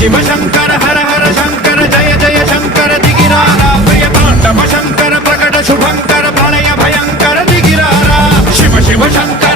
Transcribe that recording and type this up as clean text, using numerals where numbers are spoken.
शिव शंकर हर हर शंकर जय जय शंकर दिगिरारा प्रिय तांडव शंकर प्रकट शुभंकर प्रणय भयंकर दिगिरारा शिव शिव शंकर